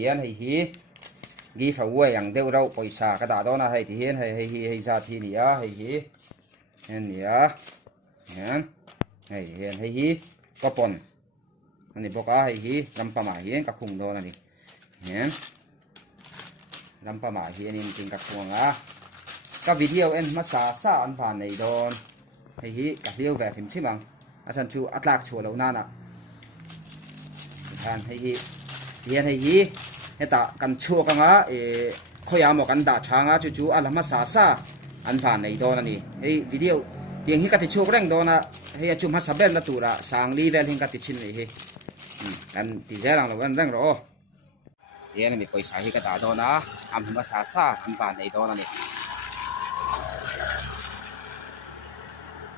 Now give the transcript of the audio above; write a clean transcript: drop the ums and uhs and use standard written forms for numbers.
hiền hay hi ghi phải quay yang đeo rau paysa cái đó na hay thì hiền hay ra thì nia hay hi hiền nia hiền hay hiền hay hi có pon anh này bóc hay hi làm pa mà hiền các khung đó này hiền làm pa mà hiền in tình các khung á các video em mà sa anh phản này đó hay hi các video về phim chứ bằng anh chú atlac chùa lâu na nè anh hay hi hiền hay hi hiện tại cần chua cái ngã khơi áo một cần đã chang á chú anh mà sa anh phản này đó này hay video tiếng hi cái chua cái đó na hay chú mà sabel là tụ ra sang level hình cái chín này kan ti jarang lo ban rang ro hiền mi poi sa hi ka ta do na am ma sa an pa nei do na ni